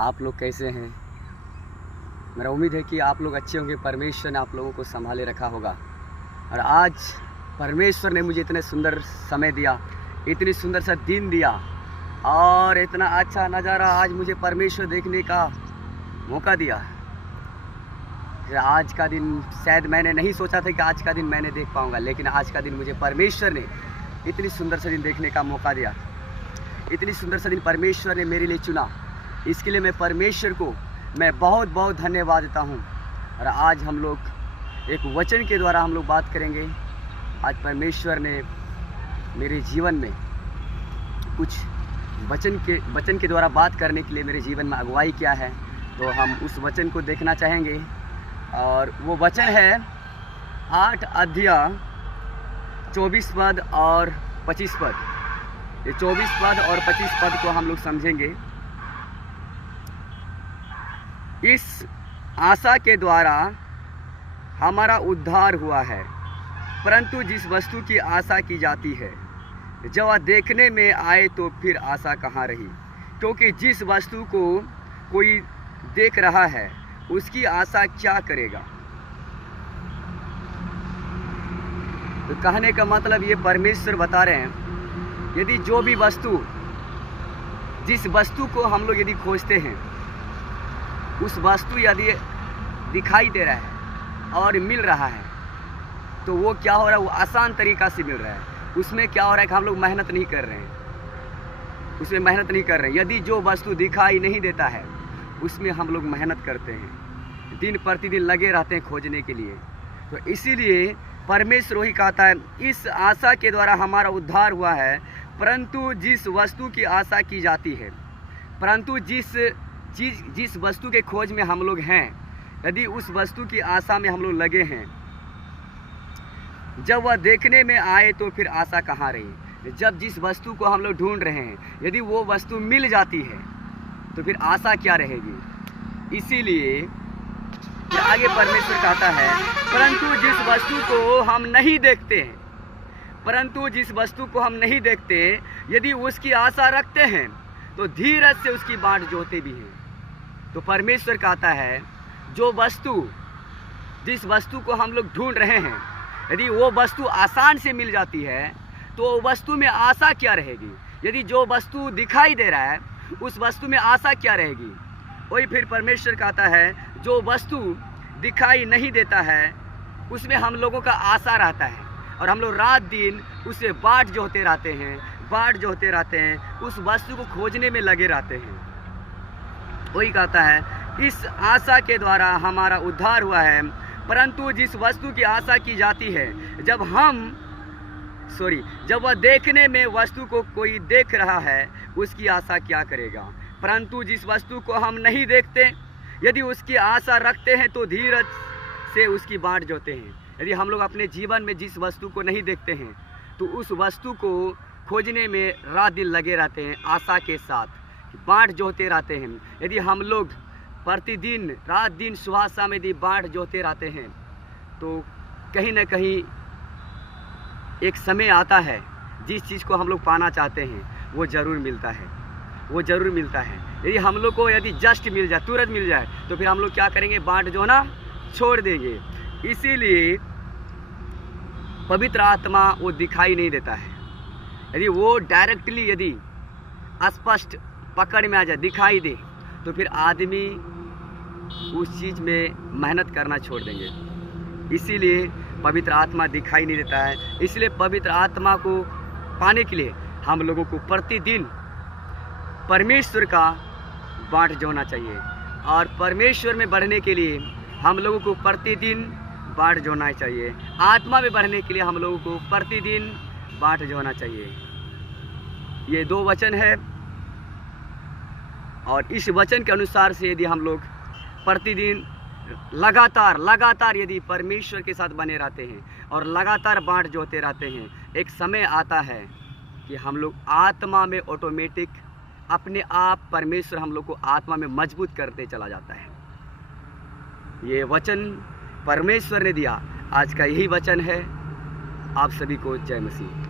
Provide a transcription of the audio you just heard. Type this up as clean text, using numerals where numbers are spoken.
आप लोग कैसे हैं? मेरा उम्मीद है कि आप लोग अच्छे होंगे। परमेश्वर ने आप लोगों को संभाले रखा होगा। और आज परमेश्वर ने मुझे इतने सुंदर समय दिया, इतनी सुंदर सा दिन दिया और इतना अच्छा नज़ारा आज मुझे परमेश्वर देखने का मौका दिया। आज का दिन शायद मैंने नहीं सोचा था कि आज का दिन मैंने देख पाऊँगा, लेकिन आज का दिन मुझे परमेश्वर ने इतनी सुंदर सा दिन देखने का मौका दिया। इतनी सुंदर सा दिन परमेश्वर ने मेरे लिए चुना। इसके लिए मैं परमेश्वर को बहुत बहुत धन्यवाद देता हूँ। और आज हम लोग एक वचन के द्वारा हम लोग बात करेंगे। आज परमेश्वर ने मेरे जीवन में कुछ वचन के द्वारा बात करने के लिए मेरे जीवन में अगुवाई किया है, तो हम उस वचन को देखना चाहेंगे। और वो वचन है 8 अध्याय 24 पद और 25 पद। ये 24 पद और 25 पद को हम लोग समझेंगे। इस आशा के द्वारा हमारा उद्धार हुआ है, परंतु जिस वस्तु की आशा की जाती है जब वह देखने में आए तो फिर आशा कहाँ रही। क्योंकि जिस वस्तु को कोई देख रहा है उसकी आशा क्या करेगा। तो कहने का मतलब ये परमेश्वर बता रहे हैं, यदि जो भी वस्तु, जिस वस्तु को हम लोग यदि खोजते हैं, उस वस्तु यदि दिखाई दे रहा है और मिल रहा है, तो वो क्या हो रहा है, वो आसान तरीक़ा से मिल रहा है। उसमें क्या हो रहा है कि हम लोग मेहनत नहीं कर रहे हैं, उसमें मेहनत नहीं कर रहे हैं। यदि जो वस्तु दिखाई नहीं देता है उसमें हम लोग मेहनत करते हैं, दिन प्रतिदिन लगे रहते हैं खोजने के लिए। तो इसीलिए परमेश्वर वही कहता है, इस आशा के द्वारा हमारा उद्धार हुआ है, परंतु जिस वस्तु की आशा की जाती है, परंतु जिस वस्तु के खोज में हम लोग हैं, यदि उस वस्तु की आशा में हम लोग लगे हैं, जब वह देखने में आए तो फिर आशा कहाँ रही। जब जिस वस्तु को हम लोग ढूंढ रहे हैं यदि वो वस्तु मिल जाती है तो फिर आशा क्या रहेगी। इसीलिए आगे परमेश्वर कहता है, परंतु जिस वस्तु को हम नहीं देखते हैं, परंतु जिस वस्तु को हम नहीं देखते, यदि उसकी आशा रखते हैं तो धीरज से उसकी बाट जोते भी हैं। तो परमेश्वर कहता है, जो वस्तु, जिस वस्तु को हम लोग ढूंढ रहे हैं, यदि वो वस्तु आसान से मिल जाती है तो वस्तु में आशा क्या रहेगी। यदि जो वस्तु दिखाई दे रहा है उस वस्तु में आशा क्या रहेगी। वही फिर परमेश्वर कहता है, जो वस्तु दिखाई नहीं देता है उसमें हम लोगों का आशा रहता है और हम लोग रात दिन उसे बाट जोते रहते हैं, उस वस्तु को खोजने में लगे रहते हैं। वही कहता है, इस आशा के द्वारा हमारा उद्धार हुआ है, परंतु जिस वस्तु की आशा की जाती है, जब वह देखने में वस्तु को कोई देख रहा है उसकी आशा क्या करेगा। परंतु जिस वस्तु को हम नहीं देखते, यदि उसकी आशा रखते हैं तो धीरज से उसकी बाट जोते हैं। यदि हम लोग अपने जीवन में जिस वस्तु को नहीं देखते हैं तो उस वस्तु को खोजने में रात दिन लगे रहते हैं, आशा के साथ बाट जोते रहते हैं। यदि हम लोग प्रतिदिन रात दिन सुबह शाम यदि बाट जोते रहते हैं तो कहीं ना कहीं एक समय आता है, जिस चीज़ को हम लोग पाना चाहते हैं वो ज़रूर मिलता है। यदि हम लोग को यदि जस्ट मिल जाए, तुरंत मिल जाए, तो फिर हम लोग क्या करेंगे, बाट जोना छोड़ देंगे। इसीलिए पवित्र आत्मा वो दिखाई नहीं देता है। यदि वो डायरेक्टली यदि स्पष्ट पकड़ में आ जाए, दिखाई दे, तो फिर आदमी उस चीज़ में मेहनत करना छोड़ देंगे। इसीलिए पवित्र आत्मा दिखाई नहीं देता है। इसलिए पवित्र आत्मा को पाने के लिए हम लोगों को प्रतिदिन परमेश्वर का बाट जोना चाहिए, और परमेश्वर में बढ़ने के लिए हम लोगों को प्रतिदिन बाट जोना चाहिए। आत्मा में बढ़ने के लिए हम लोगों को प्रतिदिन बाट जोना चाहिए। ये 2 वचन है, और इस वचन के अनुसार से यदि हम लोग प्रतिदिन लगातार यदि परमेश्वर के साथ बने रहते हैं और लगातार बाट जोते रहते हैं, एक समय आता है कि हम लोग आत्मा में ऑटोमेटिक अपने आप परमेश्वर हम लोग को आत्मा में मजबूत करते चला जाता है। ये वचन परमेश्वर ने दिया, आज का यही वचन है। आप सभी को जय मसीह।